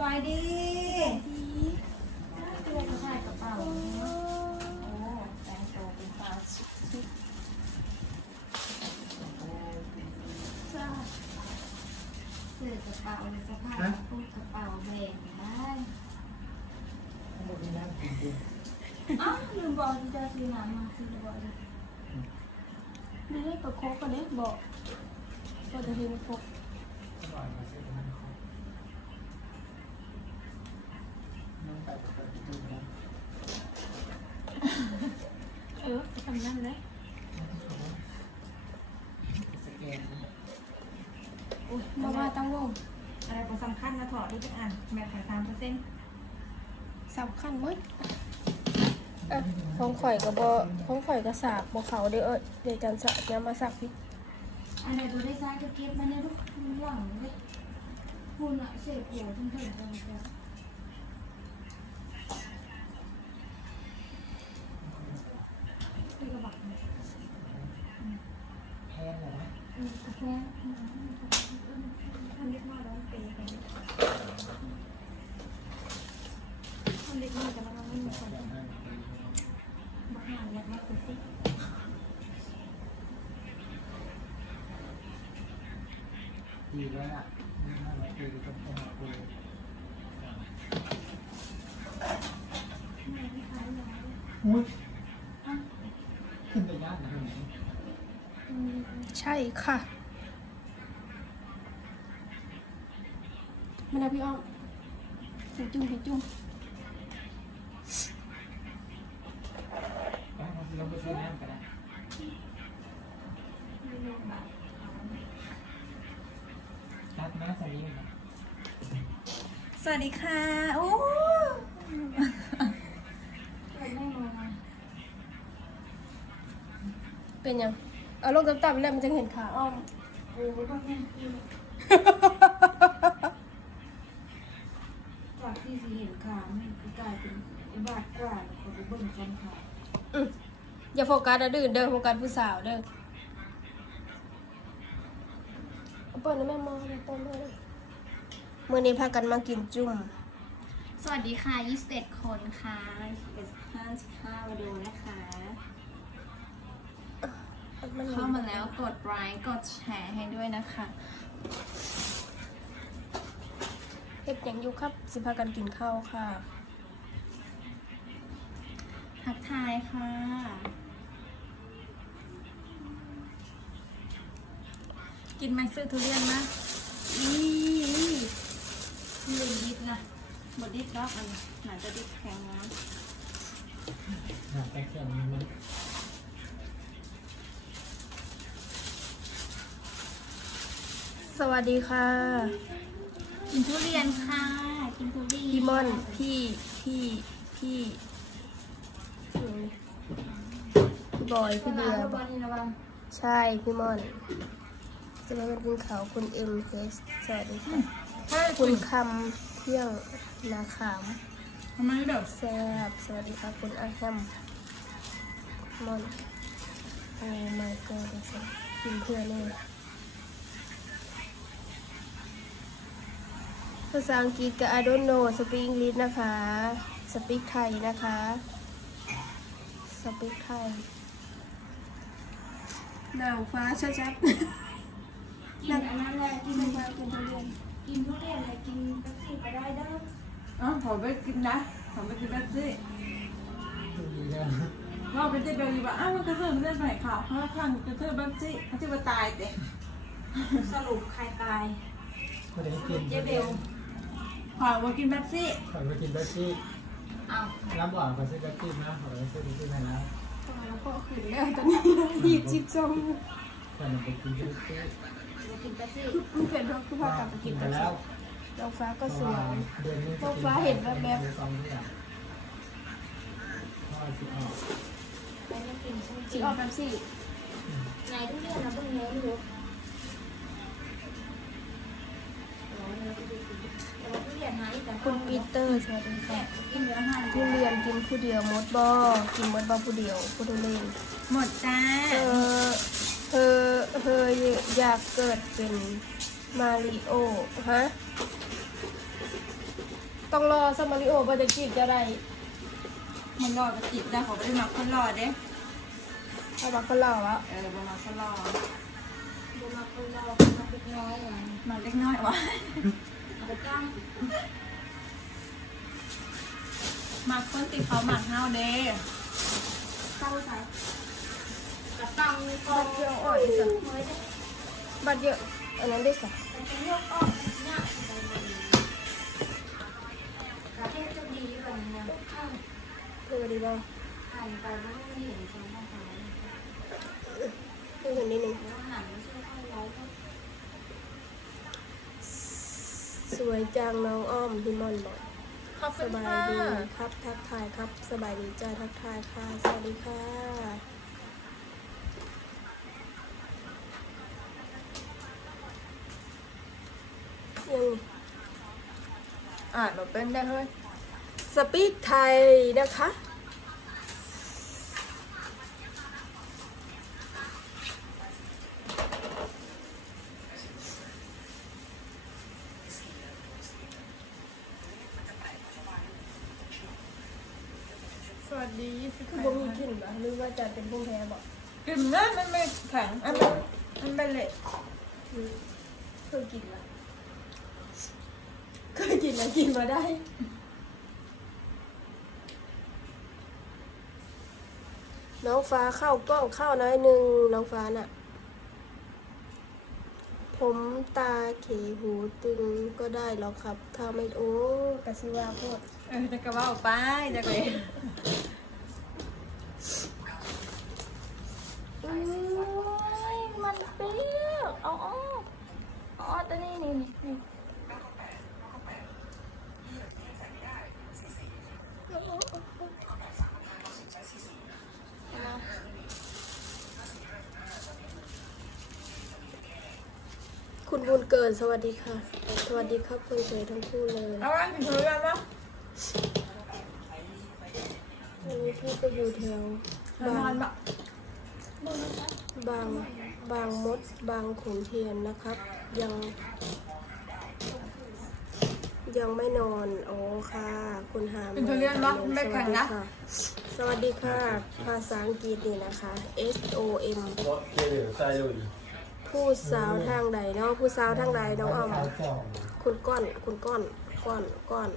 บายดีเพื่อนก็ใส่กระเป๋าโอ้แต่งตัวเป็นปลาชิคจ้าซื้อกระเป๋าสะพายพูดกระเป๋าแบ่งได้หมดน้ำกินดิอ้าวลืมบอกที่จะซื้อน้ำมาซื้อระบอกเลยนี่ได้กับโคกกันเด้บอกก็จะเห็นโคก อร่อยมาซื้อน้ำของน้ำใส่กระเป๋าดูนะ เออทำนั่นเลยสแกนโอ้ยมาว่าตั้งวงอะไรก็สำคัญนะถอดได้ทุกอันแบบขายสามเปอร์เซ็นต์สำคัญมั้ยอะของข่อยกับบของข่อยกับสากบเขาเด้อเอ้ยเดี๋ยวจันสักเนี่ยมาสักพี่อะไรตัวได้ซ้ายก็เก็บมาเนี่ยลูกมันหลังเลยคุณอะเสียหัวทั้งถึงเลยจ้ะคือกระบอกเนี่ย แพงเลยนะ อืมกาแฟอืมทำเล็กน้อยแล้วเปย์กันเล็กน้อยแต่มันไม่มีคนแบบนั้นบ้าหางเล็กน้อยคือสิดีแล้วอะนี่น่ารักดีก็ต้องหาดูไม่ได้ขายยาเลยอุ้ยขึ้นไปยานนะใช่ค่ะ มันนะพี่อ้อมถึงจุ่มถึงจุ่มเราไปซื้อน้ำกันนะไม่รู้แบบตัดน้ำใส่นี่นะสวัสดีค่ะ โอ้ไม่มาเป็นยัง เอาลงต่ำๆแล้วมันจะเห็นขาอ้อม โอ้ยต้องแม่จาก ที่สีเห็นขาไม่กลายเป็นบาดกว่าคนไปเบิ่งฟันขาอืมอย่าโฟกัสนะดื้อเด้อโฟกัสผู้สาวเด้อเอาเปิดนะแม่มองเลยเปิดเลยเมื่อนี้พากันมากินจุ่มสวัสดีค่ะ 21 คนค่ะเป็น55วิดีโอนะคะ เข้ามาแล้วกดไลค์กดแชร์ให้ด้วยนะคะ เฮ็ดหยังอยู่ครับ สิพากันกินข้าวค่ะ ทักทายค่ะ กินไหมซื้อทุเรียนนะนี่นี่ลืมดิบนะบดดิบก็อันหนาจะดิบแข็งนะหาแต่เครื่องนี้มันสวัสดีค่ะ กินทุเรียนค่ะ กินทุเรียนพี่ม่อนพี่พี่พี่อืมพี่บอยพี่เบียร์ระวังระวังใช่พี่ม่อนจะมาเป็นเขาวคุณเอ็มเพสสวัสดีค่ะถ้าคุณคำเที่ยงนาขามทำไมแบบแซบสวัสดีค่ะคุณอาแฮมมอนโอ้ my god กินเพื่อนเลย ภาษาอังกฤษกับ I don't know speak English นะคะ speak ไทยนะคะ speak ไทยหนาวฟ้าชัดกินอันนั้นแหละกินๆไม่มากินทุเรียนกินทุเรียนเลยกินแป๊บซี่ก็ได้เด้ออ๋อขอไปกินนะขอไปกินแป๊บซี่ดีแล้วว่าเป็นเจ๊เบลอยู่ว่าอ้าวมันกระเทือนมันได้ไหนข่าวข้างข้างกระเทือนแป๊บซี่เขาจะมาตายเด็สรุปใครตายก็ได้กินเจเบล ขอมากินแป๊บซี่ขอไปกินแป๊บซี่อ้าวรับบอกขอซื้อแป๊บซี่นะขอไปซื้อแป๊บซี่ให้แล้วแล้วก็ขึ้นแล้วตอนนี้หยิบจิบจงก่อนไปกินแป๊บซี่จะกินแป๊บซี่มันเป็นเพราะคือพากลับไปกิกินนไปกันแล้วน้องฟ้าก็สวย เดือนนี้ท้องฟ้าเห็นแว๊บๆสองเดือนพ่อสิออกไปไม่กินใช่ไหมสีออกแบบสี่ไหนทุเรียนนะเพิ่งเลี้ยงลูกทุเรียนหาอีกแต่ คุณปีเตอร์สวัสดีแบค่ะบกินเนื้อห้าทุเรียนกินผู้เดียวมดบอกินมดบอผู้เดียวผู้ทุเรียนหมดจ้าเธอเธอเธออยากเกิดเป็นมาริโอฮะต้องรอสมาริโอบ่จะกินจะได้มันรอดกระจิบได้เขาไม่ได้มาคนรอดเด้เอาบักคนรอวะเออประมาณคนรอดบ่มาคนรอมาเล็กน้อยอะมาเล็กน้อยวะ บ่จ้างมาคนติดเขาหมักเฮาเด้ตั้งใส่กระตังกองเยอะอ่อยสิบัดเยอะอันนั้นได้สักประเทศจะดีกว่านี้นะถ้าเพื่อดีบ้างผ่านไปแล้วไม่เห็นชาวบ้านเขาเพื่อเห็นนิดนึงแล้วหันไม่ใช่ค่อยร้อยก็ สวยจังน้องอ้อมพี่มอนบอกขอบสคุณบายค่ะดีครับทักทายครับ สบายดีจ้าทักทายค่ะสวัสดีค่ะยัง อ่านเราเป็นได้เฮ้ย สปีกไทยนะคะ สวัสดีสิคือบ่มีกลิ่นปะหรือว่าจะเป็นพุ่งแพ้บอกกลิ่นนะมันไม่แข็งอันมันมันเป็นเละเคยกินละเคยกินแล้วกินมาได้น้องฟ้าเข้ากล้องเข้าน้อยหนึ่งน้องฟ้าน่ะ ผมตาเขหูตึงก็ได้หรอกครับ ถ้าไม่โอ้กะสิว่าโพดเออจะกระว่าไปจะเลย อุ้ย มันเปรี้ยวเอาออกเอาออกตัวนี้นี่นี่นี่คุณบุญเกินสวัสดีค่ะ สวัสดีครับคนสวยทั้งคู่เลยเอาไว้เป็นทุเรียนมั้งวันนี้พี่ก็อยู่แถวนอบานงแบบบางบางมดบางขุนเทียนนะครับ ยัง ยังไม่นอนโอ้ค่ะ คุณหามเป็นทุเรียนมั้งไม่แข็งนะ สวัสดีค่ะ ภาษาอังกฤษนี่นะคะ S O M เพราะเกลือใส่เลยผู้สาวทางใดเนาะผู้สาวทางใดน้องอ้อมใส่สองคุณก้อนคุณก้อนก้อนก้อน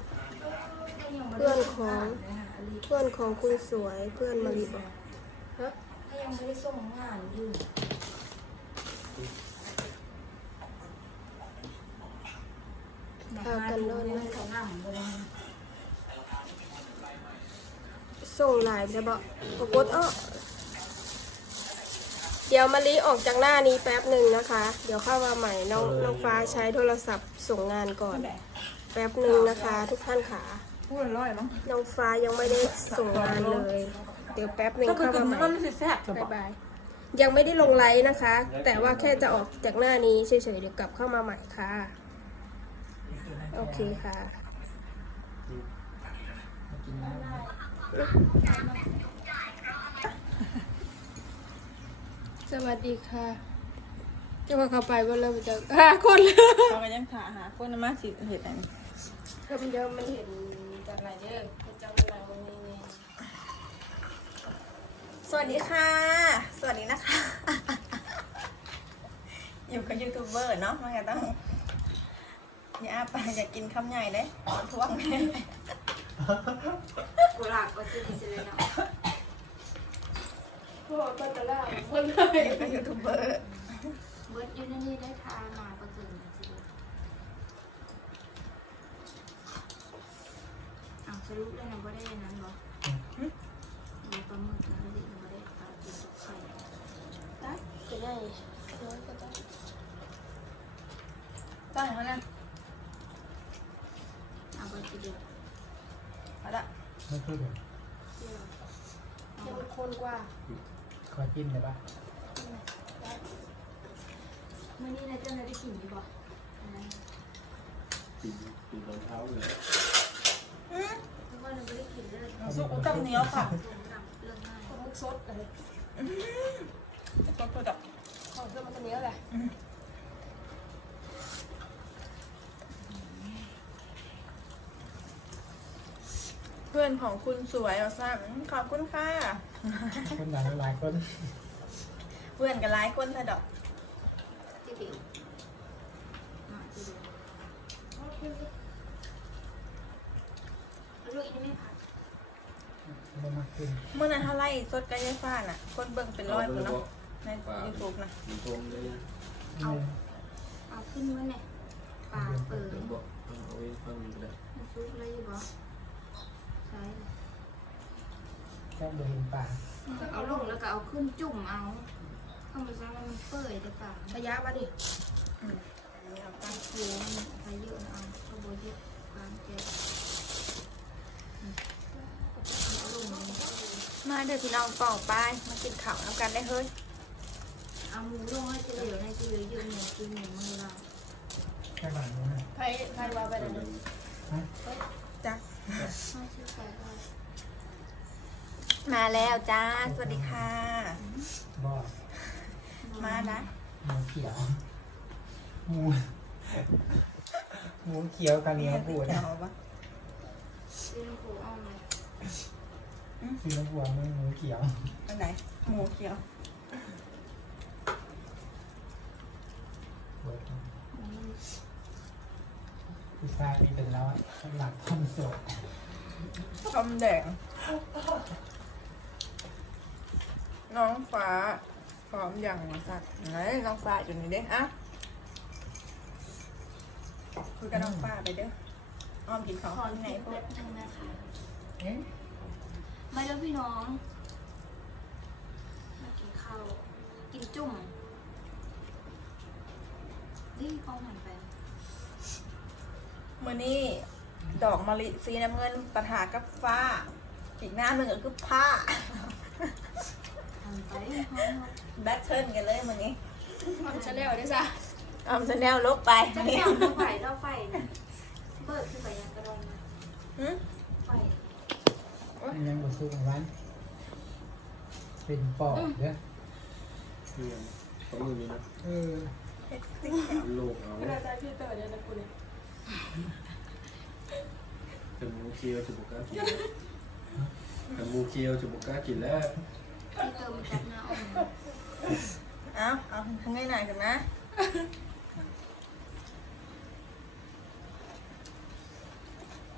เพื่อนของเพื่อนของคุณสวยเพื่อนมาริบอกฮะ ถ้ายังไม่ได้ส่งงานอยู่พากันนอนไม่นะเขาหนังเลยส่งไลน์จะบอกปรากฏอ้อเดี๋ยวมาลีออกจากหน้านี้แป๊บหนึ่งนะคะ เดี๋ยวเข้ามาใหม่น้องน้องฟ้าใช้โทรศัพท์ส่งงานก่อน แป๊บหนึ่งนะคะ ทุกท่านค่ะพูดอร่อยมั้งน้องฟ้ายังไม่ได้ส่งงานเลย เดี๋ยวแป๊บหนึ่งก็คือเข้ากินมาใหม่มันไม่ใช่แซ่บจะบบ๊าอยกบายยังไม่ได้ลงไลน์นะคะ แต่ว่าแค่จะออกจากหน้านี้เฉยๆเดี๋ยวกลับเข้ามาใหม่ค่ะ โอเคค่ะกินน้ำสวัสดีค่ะจะว่าเข้าไปว่าเริ่มจะห้าคนเลยเราก็ยังขาหาคนมาสิเห็ดอันนี้ก็มันเยอะมันเห็นจากไหนเด้อพระเจ้าเป็นนางนี่นี่ สวัสดีค่ะ สวัสดีนะคะ อยู่กับยูทูบเบอร์เนาะมันก็ต้องอย่าไปอย่ากินคำใหญ่เลยท่วงเลยกุหลาบก็จะดีสิเลยเนาะพวกก็จะล่าคนเลยอยู่กับยูทูบเบอร์เบิร์ดยูนี่ได้ทานมาประถึงทีเดียวอ้าวสรุปเลยนะว่าได้นั้นเหรอมีปลาหมึกแล้วดิไม่ได้ปลาติดไข่ ได้จะได้น้อยก็ได้ ตั้งเขานะเอาไปทีเดียวเอาละไม่ค่อยแบบเข้มข้นกว่าคอยกินเลยปะเมื่อนี้นายเจ้านายได้กลิ่นดีบ่อันนั้นกินกินตอนเช้าเลยเพราะว่าเราไม่ได้กลิ่นเลยน้ำซุปต้องเหนียวค่ะส่งหนังเรื่องง่ายของมุกสดเลยก็คือแบบของเสื้อมันจะเนี้ยแหละ เพื่อนของคุณสวยเอาซ้ำขอบคุณค่ะ คนหลายหลายคนเพื่อนกันหลายคนเถอะดอกที่ผิวมาที่ดูลูกอีนี่ไม่ผัดบ่มากขึ้นเมื่อนั้นเท่าไรสดกายฟ้าน่ะ คนเบิ่งเป็นร้อยคนเนาะในยูทูบนะมันตรงเลยเอา เอาขึ้นไว้เนี่ยปลาเปิดเดี๋ยวบอกเอาไว้ฟังอยู่แล้วมันซุปอะไรอยู่บ่ ใช่แค่บริเวณป่าเอาลงแล้วก็เอาขึ้นจุ่มเอาเข้ามาซะมันเปื่อยหรือเปล่าระยะมาดิปลาโขมันไปเยอะเอาข้าวโพดเยอะปลาแกเอาลงเลยมาเด้อพี่น้องป่องไปมากินข้าวน้ำกันได้เฮ้ยเอาหมูลงให้เฉลียวในเฉลียวยืนหมูกินหมูมือเราแค่บาทนู้นนะไผไผว่าไปเลยจ้ะ ม่ใช่ไก่ทอดมาแล้วจ้า สวัสดีค่ะบ่มานะหมูเขียวหมูหมูเขียวกับเหนียวปูดเดี๋ยวปะเลี้ยงปูเอาเลยคือน้ำบัวมันหมูเขียวอันไหนหมูเขียว เบิด ผู้ชายมีเป็นแล้วหลักท่อนโสดทอมแดง น้องฟ้า พร้อมอย่างสัตว์ไหนน้องฟ้าอยู่นี่เด้อะคุยกับน้องฟ้าไปเด้ออ้อมกินของขอที่ไหนเพียงพวแป๊กบนึงนะคะ เอ๊ะไม่แล้วพี่น้อง มากินข้าว กินจุ่มนี่กองหันไป มือนี้ดอกมะลิสีน้ำเงินปะทะกับฟ้า อีกหน้าหนึ่งก็คือผ้าหันไปห้องแบทเทิลกันเลยมือนี้มันจะแล้วได้ซะเอาชาแนลลบไปจะไม่เอาไฟเราไฟนะเปิดขึ้นไปยังกระดอนนะหึไฟมันยังบดสู้ของร้านเป็นปอบเด้อเนี่ยต้องมือนี้นะเออโลกเอาอาจารย์พี่เตอร์เนี่ยนะกูนี่แต่หมูเคียวจะบุกกล้ากินแต่หมูเคียวจะบุกกล้ากินแล้ว ที่เติมจับหน้าอ่อนเอาเอาทำง่ายๆกันนะ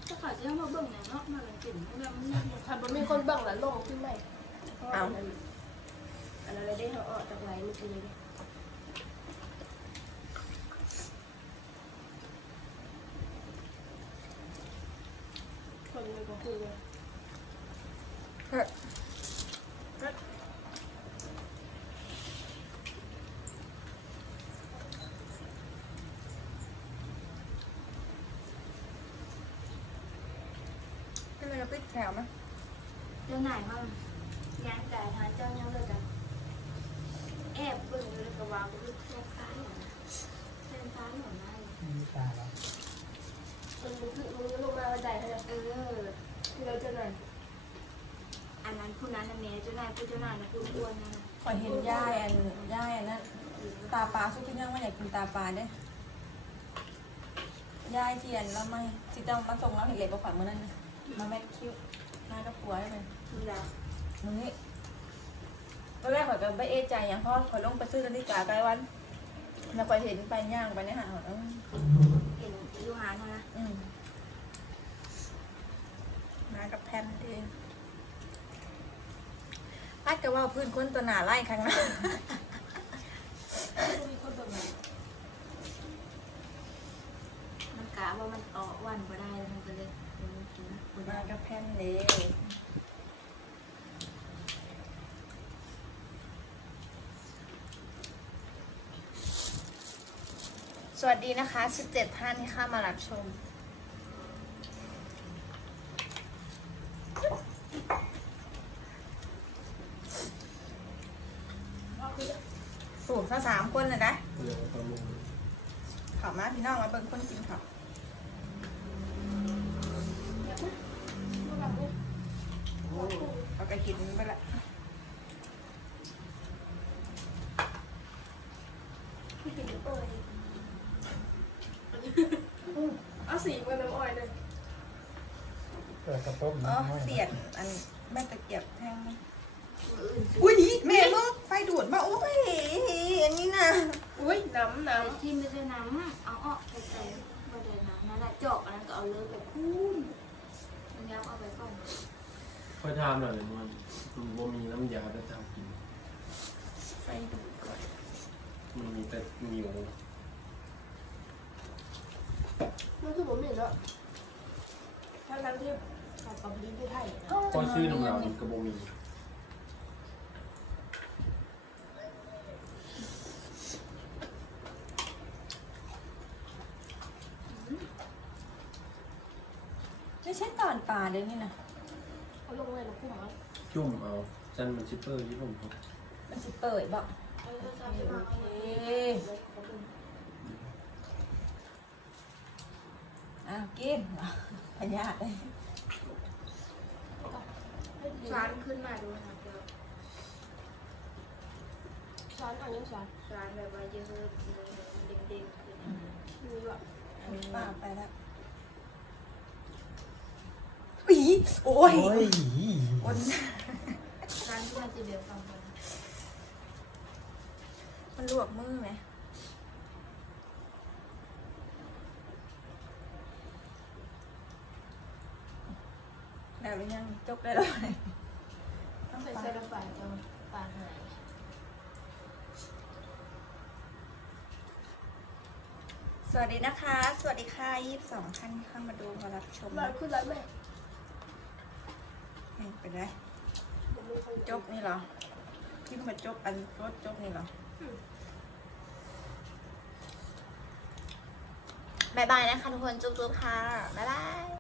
ถ้าขาดจะมาเบิ่งเนี่ยเนาะมาเป็นกลิ่นแบบมันคันบ่มีคนเบิ่งแล้วลงขึ้นใหมเอาอันนั้นเลยได้เขาออกจากไหลเมื่อกี้นี้คนมันก็คือเฮ้ย เฮ้ยก็เลยกระติกแถวมั้ยเจ้าหน่ายเขางานแต่ทา นเจ้ายังเลยกันมุ่งเลยกับว่าบุกแซ่บฟ้าหน่อยนะแซ่บฟ้าหน่อยนะมีตาแล้วมันคือมันลงมาบันไดให้เออเราจะนั่นอันนั้นผู้นั้นอันนี้เจ้านายผู้เจ้านายนะผู้อ้วนนั่นน่ะขอยเห็นย่ายอันย่ายอันนั้นตาปลาสุกินยังไม่อยากกินตาปลาเด้ย่ายเทียนแล้วไม่จิตต้องมาส่งแล้วเห็นเหล็กกระขวัญมือนั่นน่ะมาแม็กคิ้วหน้าก็ปัวได้ไหมคือเรามึงนี่ตอนแรกข่อยก็ไม่เอะใจอย่างพราะข่อยลงไปซื้อนาฬิกาใกลวัน แล้วข่อยเห็นไปย่างไปในห้างข่อยเออเห็น ยูฮานเขานะอืมมากับแพนเองพัดก็ว่าพื้นคนตัวหนาไล่ครั้งหน้ามีคนเบิ่งมันกะว่ามันออกวันก็ได้แล้วมันก็เลยมันกินบ่มาได้กับแพนเลยส วัสดีนะคะ 17 ท่านที่เข้ามารับชม สูงซะสามคนเลยนะเรื่อมลงข่าวมาพี่น้องมาเบิ่งคนกินข้าวเอาไปกินไปละพี่กินน้ำอ้อย เอาสีมันน้ำอ้อยเลยเปิดกระต้มอ๋อน้อยเสียดอันแม่ตะเกียบแทงนะมืออื่นซื้ออุ้ยแม่มึงไฟดูดมาโอ้ยอันนี้นะอุ้ยน้ำน้ที่ไม่ใช่น้ำเอาออกไปใส่บ่ได้น้ำนั่นแหละเจาะอันนั้นก็เอาเลิกไปพูนมันย้ำเอาไปก่อนค่อยทำหน่อยเลยมันมันบ่มีน้ำยาไปทำกินไฟดูดก่อนมันมีแต่เหนียวำมัน คือผมเห็นแล้วทั้งนั้นที่ขายปลาบีที่ไทยนะก็ซื้อน้ำยามันก็บ่มีไม่ใช่ตอนปลาเลยนี่นะเขาลงเลยนะคุณหมอจุ่มเอาจันมันชิปเปอร์ที่ผมครับมันสิเปิดบ่เอาเลิกเอาไปวางโอไว้เค อ้าวกินพยาธิเลยช้อนขึ้นมาดูนะเดี๋ยวช้อนเอายังช้อนช้อนแบบว่าเยอะเลยเด้งๆขึ้นมีแบบอันนี้ปลาไปแล้วปีโอ้ยโอ้ยคนช้อนที่มันจะเดียวฟังกันมันลวกมือไหม แล้วหรือยังจบได้แล้วไหมใส่ใส่ลงไปจะปลาหายสวัสดีนะคะ สวัสดีค่ะยี่สิบสองท่านที่เข้ามาดูมารับชมร้อยคุณร้อยแม่นี่เป็นไรเดี๋ยวมึงคอยจบนี่เหรอที่มาจบอันรถจบนี่เหรอบายบายนะคะทุกคนจุ๊บๆค่ะ บ๊ายบาย